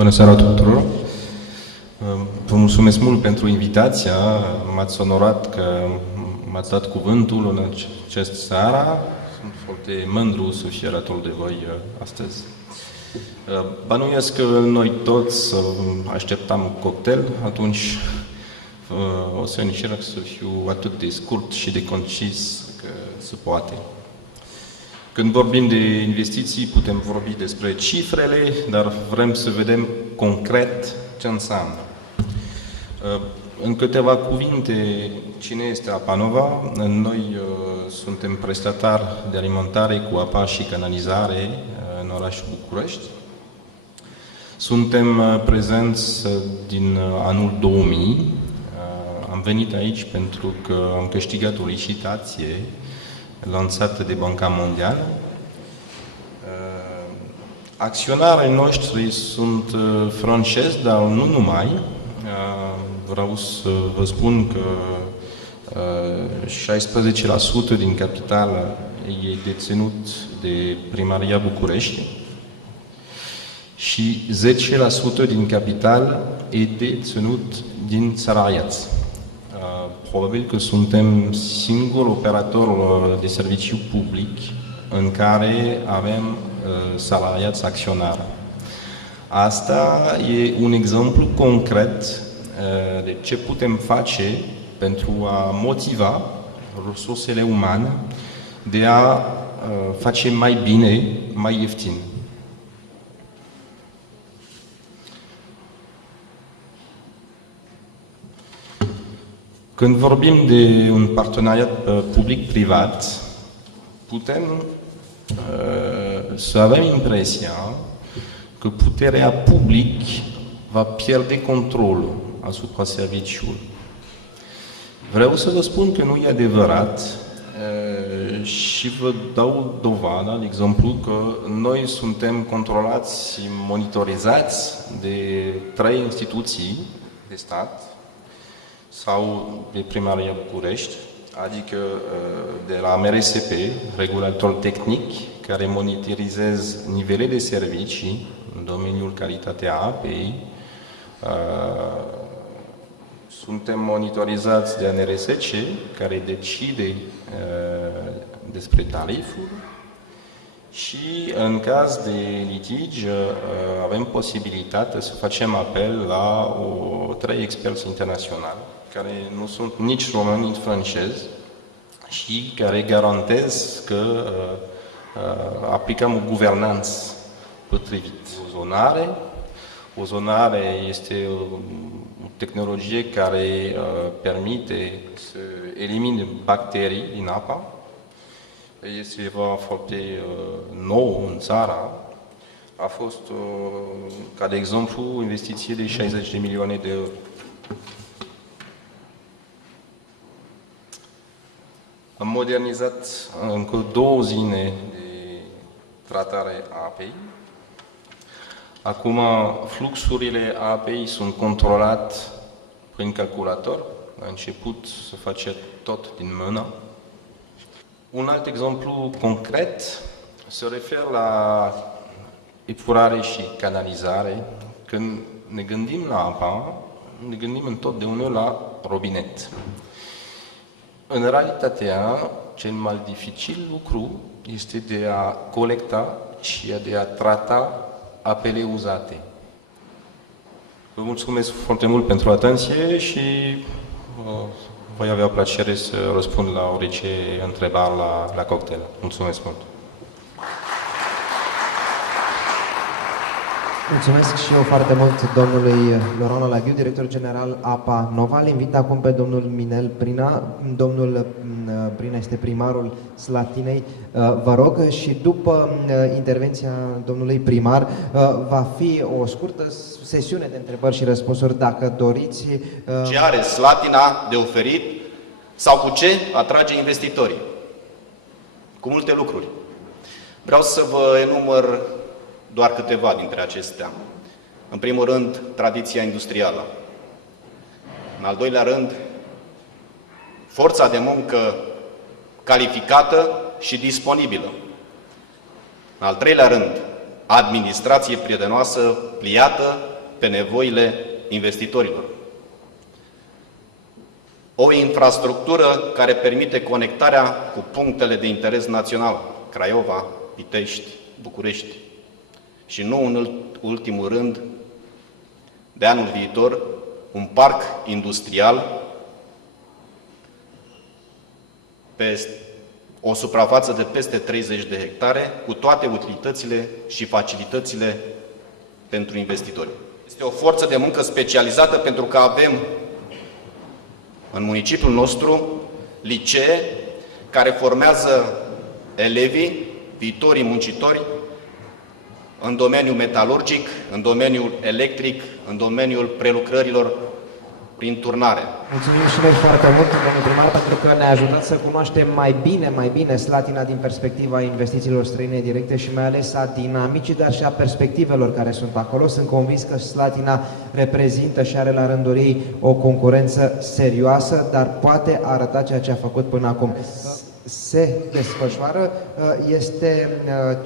Bună seara tuturor! Vă mulțumesc mult pentru invitația, m-ați onorat că m-ați dat cuvântul în această seară. Sunt foarte mândru să fiu alături de voi astăzi. Bănuiesc că noi toți așteptam cocktail, atunci o să încerc să fiu atât de scurt și de concis că se poate. Când vorbim de investiții, putem vorbi despre cifrele, dar vrem să vedem concret ce înseamnă. În câteva cuvinte, cine este Apa Nova? Noi suntem prestatari de alimentare cu apa și canalizare în orașul București. Suntem prezenți din anul 2000. Am venit aici pentru că am câștigat o licitație lansată de Banca Mondială. Acționarii noștri sunt francezi, dar nu numai. Vreau să vă spun că 16% din capital e deținut de Primăria București și 10% din capital e deținut din salariați. Probabil că suntem singurul operator de serviciu public în care avem salariați acționari. Asta e un exemplu concret de ce putem face pentru a motiva resursele umane de a face mai bine, mai ieftin. Când vorbim de un parteneriat public-privat, putem să avem impresia că puterea publică va pierde controlul asupra serviciului. Vreau să vă spun că nu e adevărat și vă dau dovada, de exemplu, că noi suntem controlați și monitorizați de 3 instituții de stat sau de Primăria București, adică de la MRSP, regulator tehnic, care monitorizează nivelele de servicii în domeniul calitatea apei. Suntem monitorizați de ANRSC, care decide despre tariful și în caz de litigi avem posibilitatea să facem apel la 3 experți internaționali, care nu sunt nici români, nici francezi și care garantează că aplicăm o guvernanță potrivit. O zonare este o tehnologie care permite să elimine bacterii din apa. Este ceva foarte nou în țară. A fost, ca de exemplu, o investiție de 60 de milioane de euro. Am modernizat încă 2 zile de tratare a apei. Acum, fluxurile apei sunt controlate prin calculator. La început se face tot din mână. Un alt exemplu concret se referă la epurare și canalizare. Când ne gândim la apa, ne gândim întotdeauna la robinet. În realitatea, cel mai dificil lucru este de a colecta și de a trata apele uzate. Vă mulțumesc foarte mult pentru atenție și voi avea plăcere să răspund la orice întrebare la cocktail. Mulțumesc mult! Mulțumesc și eu foarte mult domnului Laurent Laghiu, director general Apa Nova. Îl invit acum pe domnul Minel Brina. Domnul Brina este primarul Slatinei. Vă rog, și după intervenția domnului primar va fi o scurtă sesiune de întrebări și răspunsuri, dacă doriți. Ce are Slatina de oferit sau cu ce atrage investitorii? Cu multe lucruri. Vreau să vă enumăr doar câteva dintre acestea. În primul rând, tradiția industrială. În al doilea rând, forța de muncă calificată și disponibilă. În al treilea rând, administrație prietenoasă, pliată pe nevoile investitorilor. O infrastructură care permite conectarea cu punctele de interes național, Craiova, Pitești, București. Și nu în ultimul rând, de anul viitor, un parc industrial pe o suprafață de peste 30 de hectare, cu toate utilitățile și facilitățile pentru investitori. Este o forță de muncă specializată pentru că avem în municipiul nostru licee care formează elevii, viitorii muncitori, în domeniul metalurgic, în domeniul electric, în domeniul prelucrărilor prin turnare. Mulțumim și noi foarte mult, domnul primar, pentru că ne-a ajutat să cunoaștem mai bine Slatina din perspectiva investițiilor străine directe și mai ales a dinamicii, dar și a perspectivelor care sunt acolo. Sunt convins că Slatina reprezintă și are la rândul ei o concurență serioasă, dar poate arăta ceea ce a făcut până acum. Se desfășoară este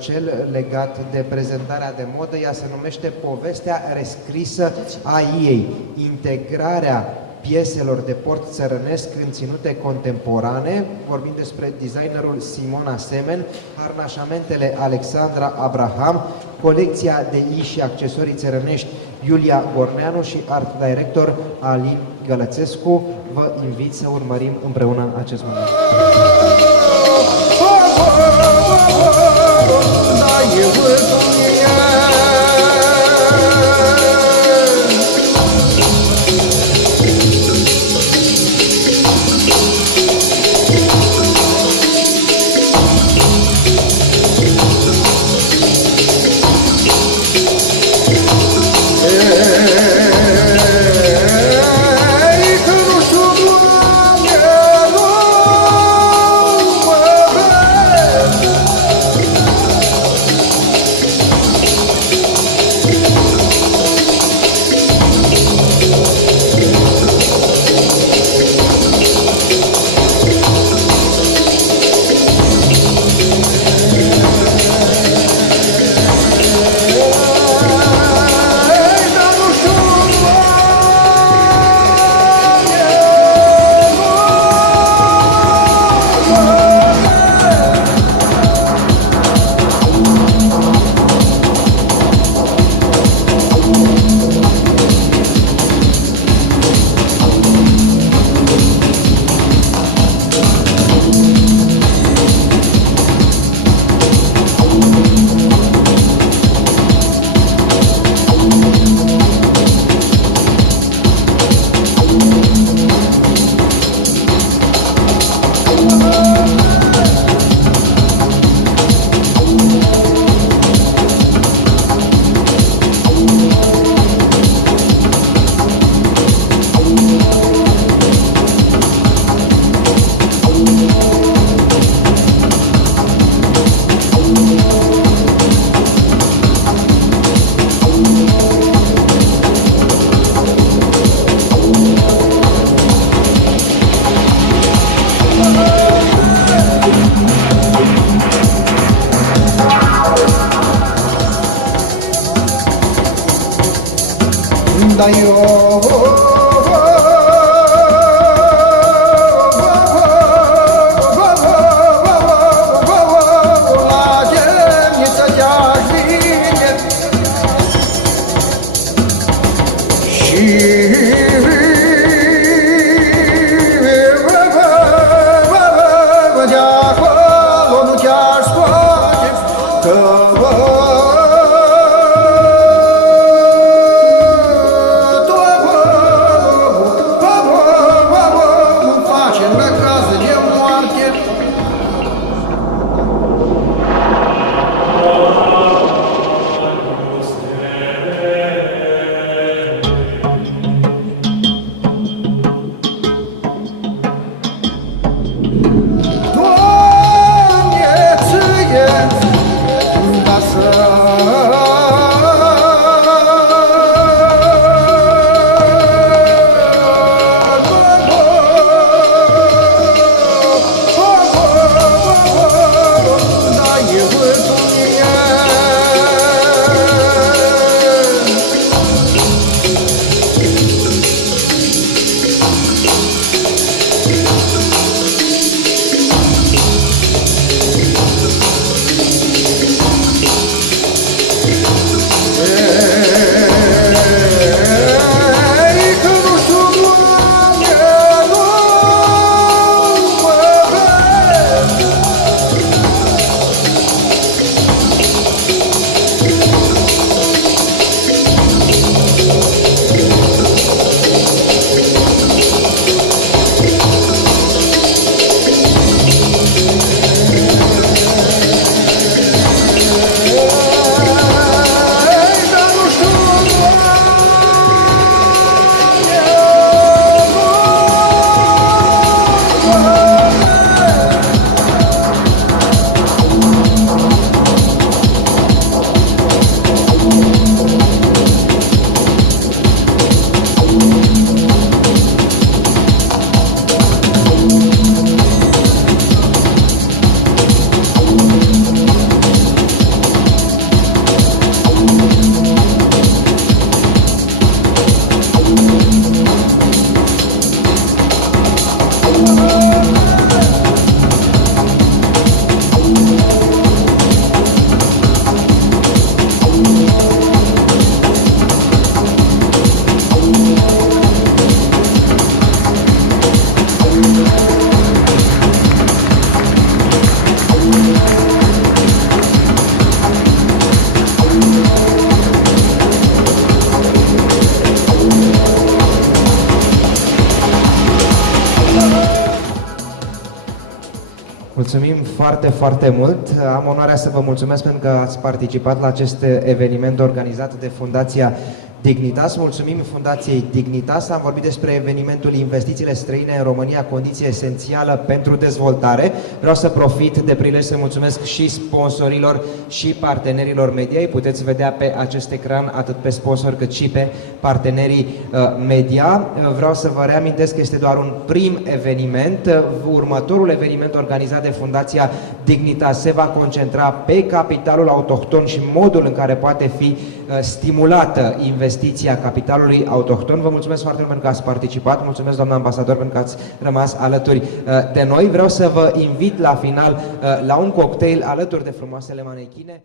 cel legat de prezentarea de modă, ea se numește Povestea rescrisă a ei, integrarea pieselor de port țărănesc în ținute contemporane, vorbim despre designerul Simona Semen, harnașamentele Alexandra Abraham, colecția de i și accesorii țărănești Iulia Gorneanu și art director Alin Gălățescu. Vă invit să urmărim împreună acest moment. Mulțumim foarte, foarte mult. Am onoarea să vă mulțumesc pentru că ați participat la acest eveniment organizat de Fundația Dignitas. Mulțumim Fundației Dignitas. Am vorbit despre evenimentul Investițiile străine în România, condiție esențială pentru dezvoltare. Vreau să profit de prilej să mulțumesc și sponsorilor și partenerilor media. Puteți vedea pe acest ecran atât pe sponsor cât și pe partenerii media. Vreau să vă reamintesc că este doar un prim eveniment. Următorul eveniment organizat de Fundația Dignitas se va concentra pe capitalul autohton și modul în care poate fi stimulată investiția capitalului autohton. Vă mulțumesc foarte mult pentru că ați participat. Mulțumesc, doamna ambasador, pentru că ați rămas alături de noi. Vreau să vă invit la final la un cocktail alături de frumoasele manechine.